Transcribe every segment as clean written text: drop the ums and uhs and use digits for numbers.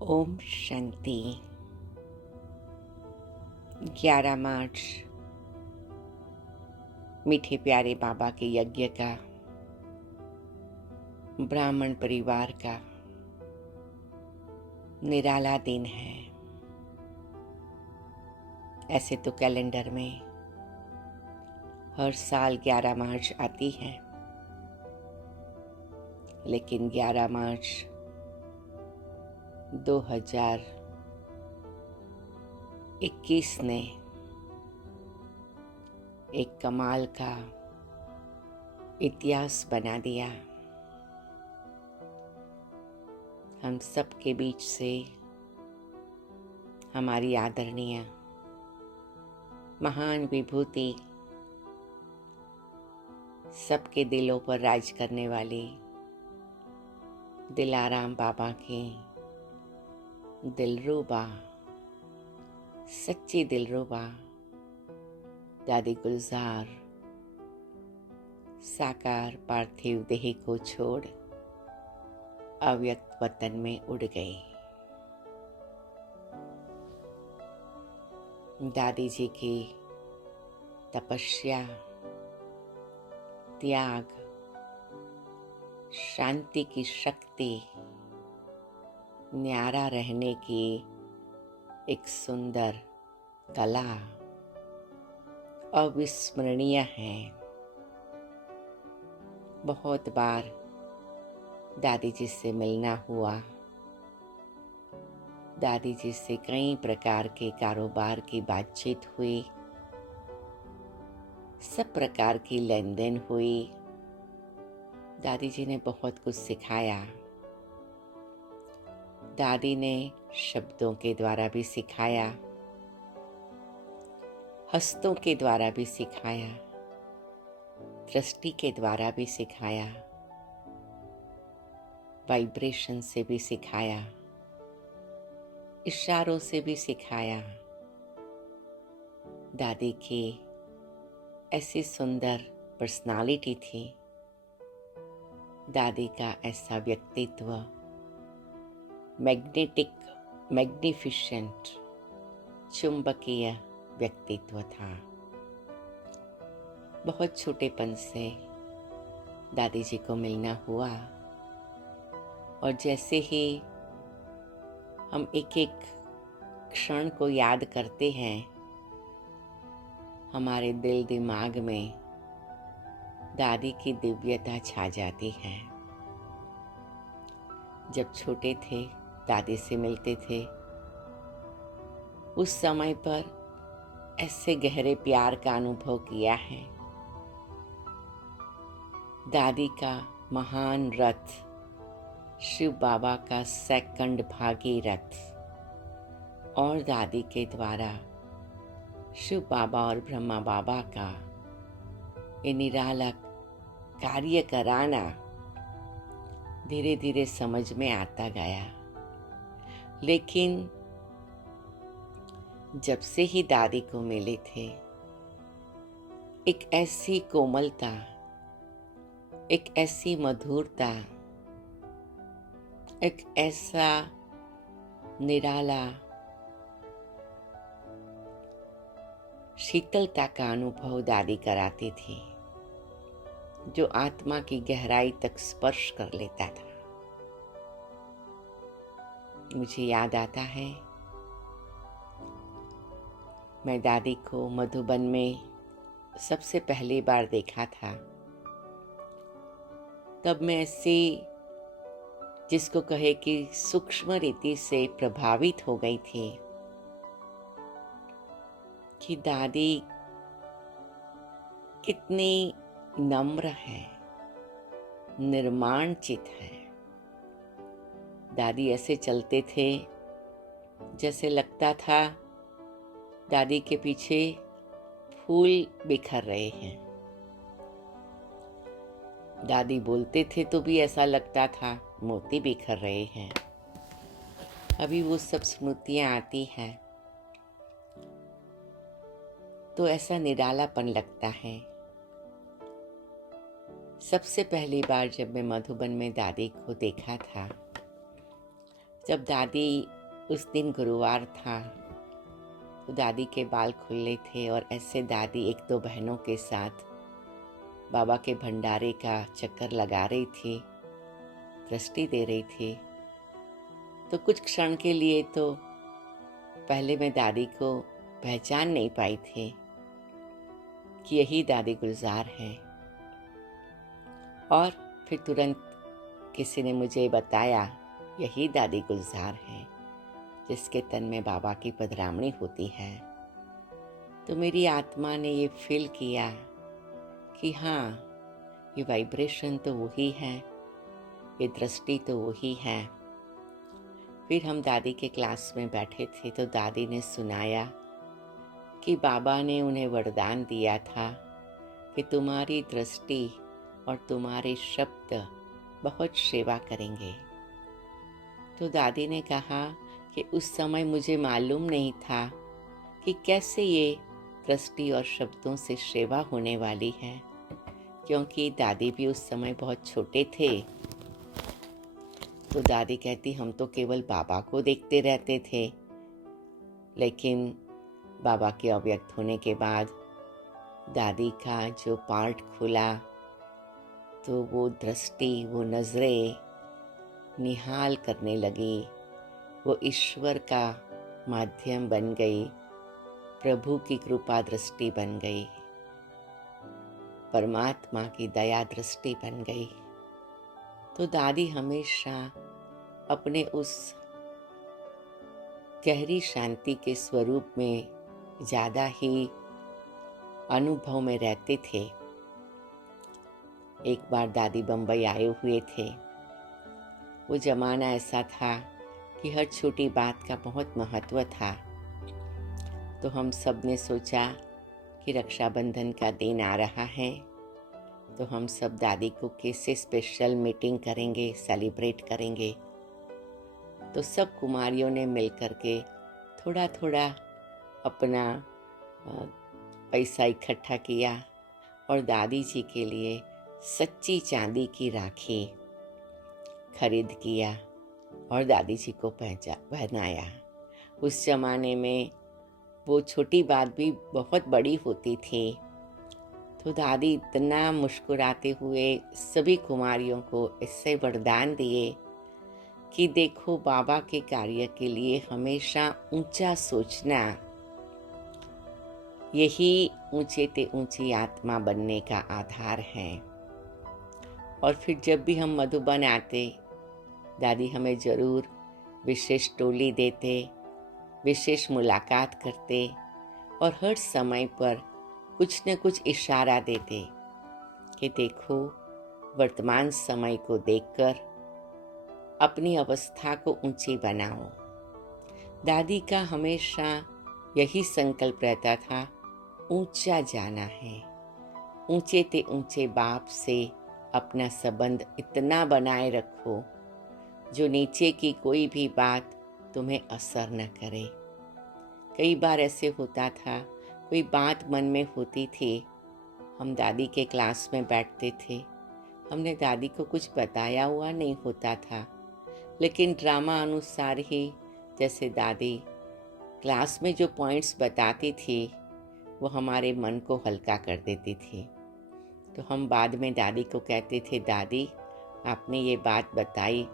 ओम शांति। 11 मार्च मीठे प्यारे बाबा के यज्ञ का, ब्राह्मण परिवार का निराला दिन है। ऐसे तो कैलेंडर में हर साल 11 मार्च आती है, लेकिन 11 मार्च 2021 ने एक कमाल का इतिहास बना दिया। हम सब के बीच से हमारी आदरणीय महान विभूति, सबके दिलों पर राज करने वाली दिलाराम बाबा की दिलरुबा, सच्ची दिलरुबा दादी गुलजार साकार पार्थिव देह को छोड़ अव्यक्त वतन में उड़ गई। दादी जी की तपस्या, त्याग, शांति की शक्ति, न्यारा रहने की एक सुंदर कला अविस्मरणीय है। बहुत बार दादी जी से मिलना हुआ, दादी जी से कई प्रकार के कारोबार की बातचीत हुई, सब प्रकार की लेन देन हुई। दादी जी ने बहुत कुछ सिखाया। दादी ने शब्दों के द्वारा भी सिखाया, हस्तों के द्वारा भी सिखाया, दृष्टि के द्वारा भी सिखाया, वाइब्रेशन से भी सिखाया, इशारों से भी सिखाया। दादी की ऐसी सुंदर पर्सनालिटी थी, दादी का ऐसा व्यक्तित्व, मैग्नेटिक, मैग्निफिशेंट, चुंबकीय व्यक्तित्व था। बहुत छोटेपन से दादी जी को मिलना हुआ, और जैसे ही हम एक एक क्षण को याद करते हैं, हमारे दिल दिमाग में दादी की दिव्यता छा जाती है। जब छोटे थे, दादी से मिलते थे, उस समय पर ऐसे गहरे प्यार का अनुभव किया है। दादी का महान रथ, शिव बाबा का सेकंड भागी रथ, और दादी के द्वारा शिव बाबा और ब्रह्मा बाबा का ये निराला कार्य कराना धीरे धीरे समझ में आता गया। लेकिन जब से ही दादी को मिले थे, एक ऐसी कोमलता, एक ऐसी मधुरता, एक ऐसा निराला शीतलता का अनुभव दादी कराती थी, जो आत्मा की गहराई तक स्पर्श कर लेता था। मुझे याद आता है, मैं दादी को मधुबन में सबसे पहली बार देखा था। तब मैं ऐसी, जिसको कहे कि सूक्ष्म रीति से प्रभावित हो गई थी कि दादी कितनी नम्र है, निर्माणचित है। दादी ऐसे चलते थे जैसे लगता था दादी के पीछे फूल बिखर रहे हैं। दादी बोलते थे तो भी ऐसा लगता था मोती बिखर रहे हैं। अभी वो सब स्मृतियां आती हैं तो ऐसा निरालापन लगता है। सबसे पहली बार जब मैं मधुबन में दादी को देखा था, जब दादी, उस दिन गुरुवार था, तो दादी के बाल खुले थे और ऐसे दादी एक दो बहनों के साथ बाबा के भंडारे का चक्कर लगा रही थी, दृष्टि दे रही थी। तो कुछ क्षण के लिए तो पहले मैं दादी को पहचान नहीं पाई थी कि यही दादी गुलजार हैं। और फिर तुरंत किसी ने मुझे बताया, यही दादी गुलजार हैं जिसके तन में बाबा की पधरामणी होती है। तो मेरी आत्मा ने ये फील किया कि हाँ, ये वाइब्रेशन तो वही है, ये दृष्टि तो वही है। फिर हम दादी के क्लास में बैठे थे तो दादी ने सुनाया कि बाबा ने उन्हें वरदान दिया था कि तुम्हारी दृष्टि और तुम्हारे शब्द बहुत सेवा करेंगे। तो दादी ने कहा कि उस समय मुझे मालूम नहीं था कि कैसे ये दृष्टि और शब्दों से सेवा होने वाली है, क्योंकि दादी भी उस समय बहुत छोटे थे। तो दादी कहती, हम तो केवल बाबा को देखते रहते थे, लेकिन बाबा के अव्यक्त होने के बाद दादी का जो पार्ट खुला तो वो दृष्टि, वो नज़रें निहाल करने लगी, वो ईश्वर का माध्यम बन गई, प्रभु की कृपा दृष्टि बन गई, परमात्मा की दया दृष्टि बन गई। तो दादी हमेशा अपने उस गहरी शांति के स्वरूप में ज़्यादा ही अनुभव में रहते थे। एक बार दादी बम्बई आए हुए थे। वो ज़माना ऐसा था कि हर छोटी बात का बहुत महत्व था। तो हम सब ने सोचा कि रक्षाबंधन का दिन आ रहा है, तो हम सब दादी को कैसे स्पेशल मीटिंग करेंगे, सेलिब्रेट करेंगे। तो सब कुमारियों ने मिल कर के थोड़ा थोड़ा अपना पैसा इकट्ठा किया और दादी जी के लिए सच्ची चांदी की राखी खरीद किया और दादी जी को पहनाया। उस ज़माने में वो छोटी बात भी बहुत बड़ी होती थी। तो दादी इतना मुस्कुराते हुए सभी कुमारियों को इससे वरदान दिए कि देखो, बाबा के कार्य के लिए हमेशा ऊंचा सोचना, यही ऊंचे ते ऊंची आत्मा बनने का आधार है। और फिर जब भी हम मधुबन आते, दादी हमें ज़रूर विशेष टोली देते, विशेष मुलाकात करते और हर समय पर कुछ न कुछ इशारा देते कि देखो, वर्तमान समय को देखकर अपनी अवस्था को ऊंची बनाओ। दादी का हमेशा यही संकल्प रहता था, ऊंचा जाना है। ऊंचे ते ऊंचे बाप से अपना संबंध इतना बनाए रखो जो नीचे की कोई भी बात तुम्हें असर न करे। कई बार ऐसे होता था, कोई बात मन में होती थी, हम दादी के क्लास में बैठते थे, हमने दादी को कुछ बताया हुआ नहीं होता था, लेकिन ड्रामा अनुसार ही जैसे दादी क्लास में जो पॉइंट्स बताती थी वो हमारे मन को हल्का कर देती थी। तो हम बाद में दादी को कहते थे, दादी आपने ये बात बताई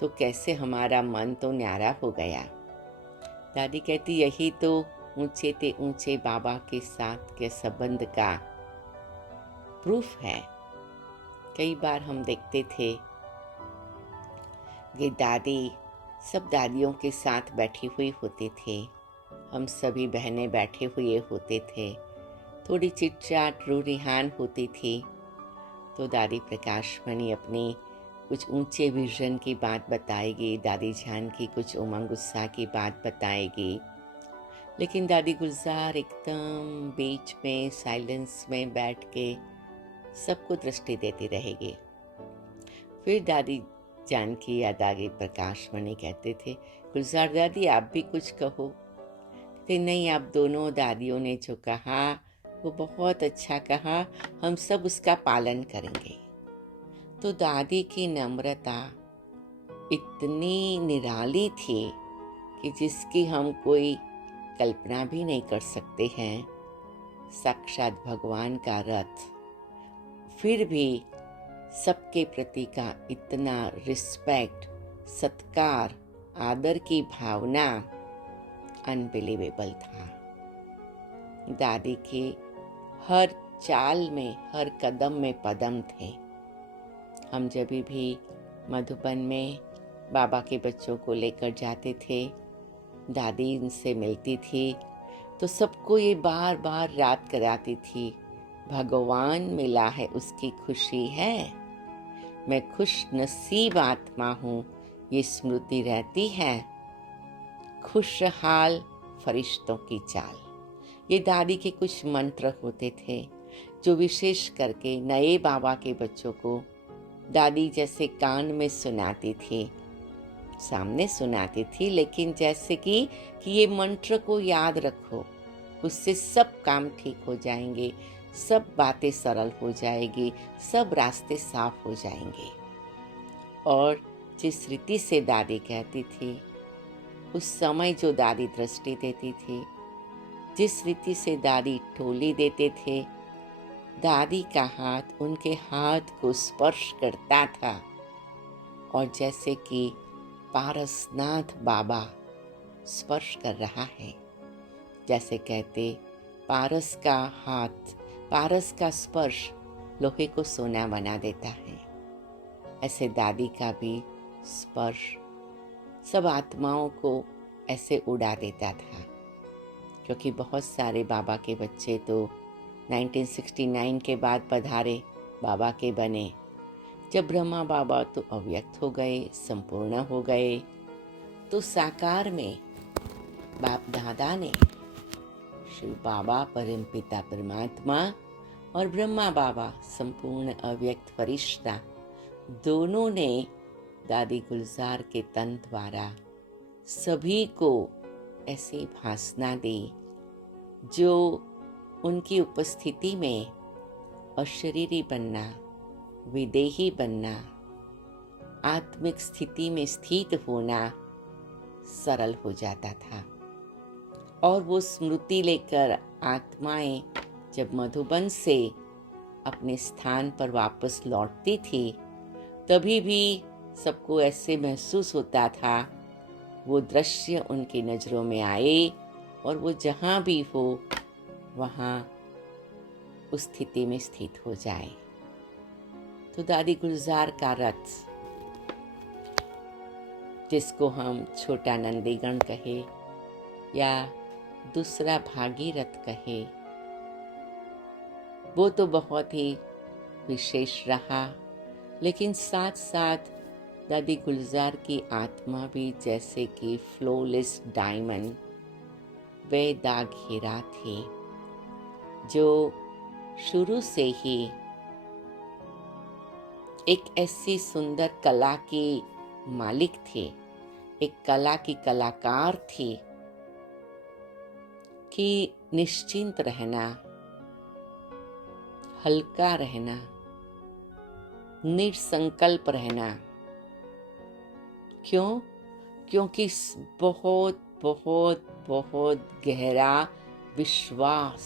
तो कैसे हमारा मन तो न्यारा हो गया। दादी कहती, यही तो ऊंचे ते ऊंचे बाबा के साथ के संबंध का प्रूफ है। कई बार हम देखते थे कि दादी सब दादियों के साथ बैठी हुई होती थी, हम सभी बहनें बैठे हुए होते थे, थोड़ी चिटचाट रूरिहान होती थी। तो दादी प्रकाश मणि अपनी कुछ ऊंचे विजन की बात बताएगी, दादी जान की कुछ उमंग उत्साह की बात बताएगी, लेकिन दादी गुलजार एकदम बीच में साइलेंस में बैठ के सबको दृष्टि देती रहेगी। फिर दादी जानकी या दादी प्रकाश मणि कहते थे, गुलजार दादी आप भी कुछ कहो। कहते, नहीं, आप दोनों दादियों ने जो कहा वो बहुत अच्छा कहा, हम सब उसका पालन करेंगे। तो दादी की नम्रता इतनी निराली थी कि जिसकी हम कोई कल्पना भी नहीं कर सकते हैं। साक्षात भगवान का रथ, फिर भी सबके प्रति का इतना रिस्पेक्ट, सत्कार, आदर की भावना अनबिलीवेबल था। दादी के हर चाल में, हर कदम में पदम थे। हम जब भी मधुबन में बाबा के बच्चों को लेकर जाते थे, दादी उनसे मिलती थी तो सबको ये बार बार याद कराती थी, भगवान मिला है उसकी खुशी है, मैं खुश नसीब आत्मा हूँ ये स्मृति रहती है, खुशहाल फरिश्तों की चाल। ये दादी के कुछ मंत्र होते थे जो विशेष करके नए बाबा के बच्चों को दादी जैसे कान में सुनाती थी, सामने सुनाती थी, लेकिन जैसे कि ये मंत्र को याद रखो, उससे सब काम ठीक हो जाएंगे, सब बातें सरल हो जाएगी, सब रास्ते साफ हो जाएंगे। और जिस रीति से दादी कहती थी, उस समय जो दादी दृष्टि देती थी, जिस रीति से दादी टोली देते थे, दादी का हाथ उनके हाथ को स्पर्श करता था और जैसे कि पारसनाथ बाबा स्पर्श कर रहा है, जैसे कहते पारस का हाथ, पारस का स्पर्श लोहे को सोना बना देता है, ऐसे दादी का भी स्पर्श सब आत्माओं को ऐसे उड़ा देता था। क्योंकि बहुत सारे बाबा के बच्चे तो 1969 के बाद पधारे बाबा के बने। जब ब्रह्मा बाबा तो अव्यक्त हो गए, संपूर्ण हो गए, तो साकार में बाप दादा ने, शिव बाबा परम पिता परमात्मा और ब्रह्मा बाबा संपूर्ण अव्यक्त फरिश्ता, दोनों ने दादी गुलजार के तन द्वारा सभी को ऐसी भासना दी जो उनकी उपस्थिति में अशरीरी बनना, विदेही बनना, आत्मिक स्थिति में स्थित होना सरल हो जाता था। और वो स्मृति लेकर आत्माएं जब मधुबन से अपने स्थान पर वापस लौटती थी, तभी भी सबको ऐसे महसूस होता था वो दृश्य उनकी नज़रों में आए और वो जहाँ भी हो वहाँ उस स्थिति में स्थित हो जाए। तो दादी गुलजार का रथ, जिसको हम छोटा नंदीगण कहे या दूसरा भागीरथ कहे, वो तो बहुत ही विशेष रहा, लेकिन साथ साथ दादी गुलजार की आत्मा भी जैसे कि फ्लोलेस डायमंड, बेदाग हीरा थी, जो शुरू से ही एक ऐसी सुंदर कला की मालिक थी, एक कला की कलाकार थी कि निश्चिंत रहना, हल्का रहना, निसंकल्प रहना। क्यों? क्योंकि बहुत बहुत बहुत गहरा विश्वास,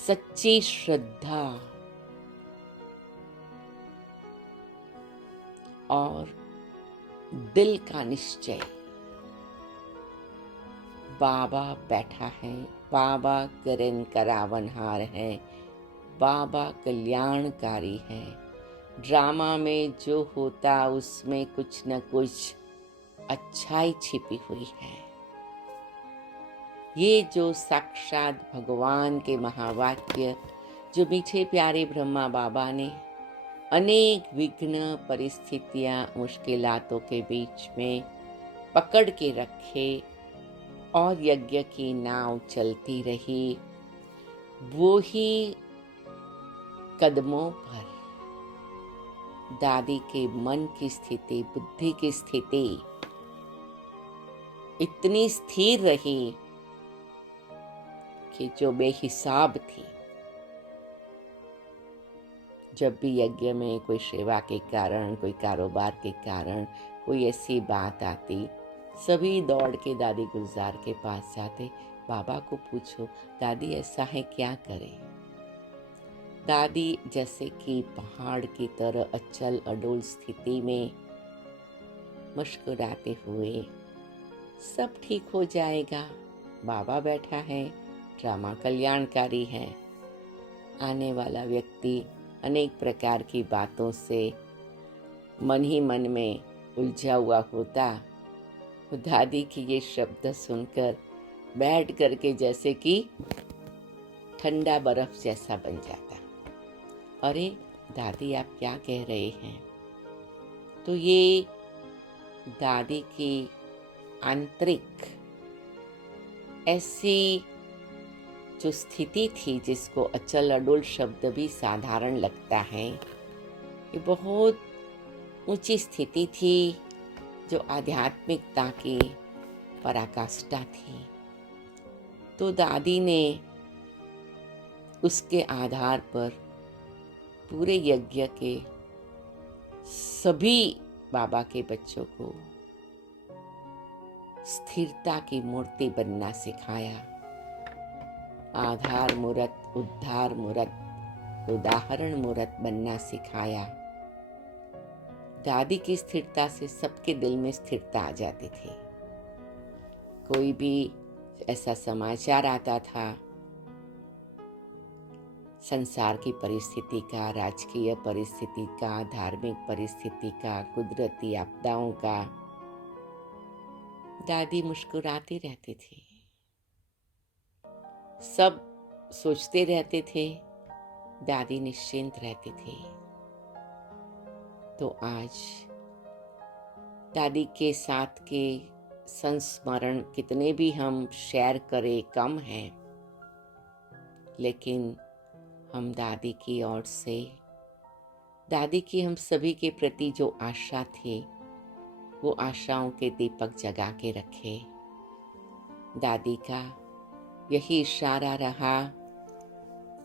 सच्ची श्रद्धा और दिल का निश्चय, बाबा बैठा है, बाबा करेन करावनहार है, बाबा कल्याणकारी है। ड्रामा में जो होता उसमें कुछ न कुछ अच्छाई छिपी हुई है। ये जो साक्षात भगवान के महावाक्य, जो मीठे प्यारे ब्रह्मा बाबा ने अनेक विघ्न परिस्थितियां, मुश्किलातों के बीच में पकड़ के रखे और यज्ञ की नाव चलती रही, वो ही कदमों पर दादी के मन की स्थिति, बुद्धि की स्थिति इतनी स्थिर रही कि जो बेहिसाब थी, जब भी यज्ञ में कोई सेवा के कारण, कोई कारोबार के कारण कोई ऐसी बात आती, सभी दौड़ के दादी गुलजार के पास जाते, बाबा को पूछो दादी ऐसा है क्या करें। दादी जैसे कि पहाड़ की तरह अचल अडोल स्थिति में मुस्कुराते हुए, सब ठीक हो जाएगा, बाबा बैठा है, ड्रामा कल्याणकारी है। आने वाला व्यक्ति अनेक प्रकार की बातों से मन ही मन में उलझा हुआ होता, वो दादी की ये शब्द सुनकर बैठ करके जैसे कि ठंडा बर्फ जैसा बन जाता। अरे दादी आप क्या कह रहे हैं। तो ये दादी की आंतरिक ऐसी जो स्थिति थी, जिसको अचल अडोल शब्द भी साधारण लगता है, ये बहुत ऊंची स्थिति थी जो आध्यात्मिकता की पराकाष्ठा थी। तो दादी ने उसके आधार पर पूरे यज्ञ के सभी बाबा के बच्चों को स्थिरता की मूर्ति बनना सिखाया। आधार मूर्त, उद्धार मूर्त, उदाहरण मूर्त बनना सिखाया। दादी की स्थिरता से सबके दिल में स्थिरता आ जाती थी। कोई भी ऐसा समाचार आता था संसार की परिस्थिति का, राजकीय परिस्थिति का, धार्मिक परिस्थिति का, कुदरती आपदाओं का, दादी मुस्कुराती रहती थी। सब सोचते रहते थे, दादी निश्चिंत रहती थी। तो आज दादी के साथ के संस्मरण कितने भी हम शेयर करें कम हैं, लेकिन हम दादी की ओर से, दादी की हम सभी के प्रति जो आशा थी, वो आशाओं के दीपक जगा के रखे। दादी का यही इशारा रहा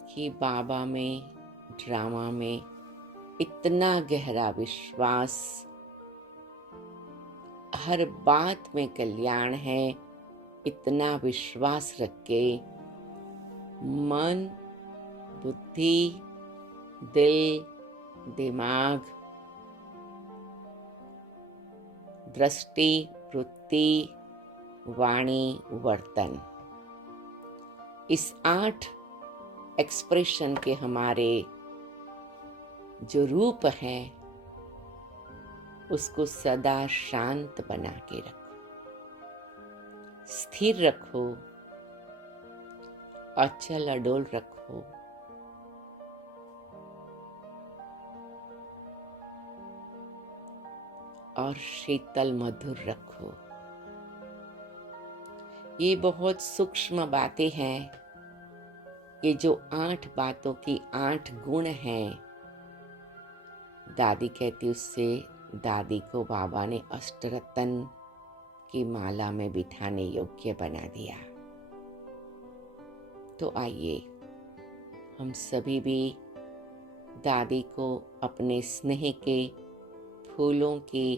कि बाबा में, ड्रामा में इतना गहरा विश्वास, हर बात में कल्याण है, इतना विश्वास रख के मन, बुद्धि, दिल, दिमाग, दृष्टि, वृत्ति, वाणी, वर्तन, इस 8 एक्सप्रेशन के हमारे जो रूप हैं, उसको सदा शांत बना के रखो, स्थिर रखो, अचल अडोल रखो। और शीतल मधुर रखो। ये बहुत सूक्ष्म बातें हैं। ये जो 8 बातों की 8 गुण हैं, दादी कहती, उससे दादी को बाबा ने अष्टरत्न की माला में बिठाने योग्य बना दिया। तो आइए हम सभी भी दादी को अपने स्नेह के फूलों की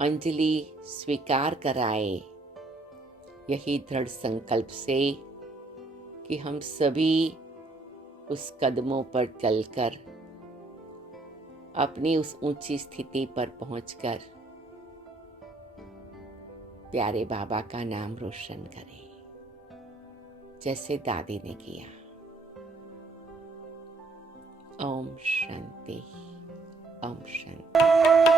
अंजलि स्वीकार कराए, यही दृढ़ संकल्प से कि हम सभी उस कदमों पर चलकर अपनी उस ऊंची स्थिति पर पहुंचकर प्यारे बाबा का नाम रोशन करें, जैसे दादी ने किया। ओम शांति, ओम शांति।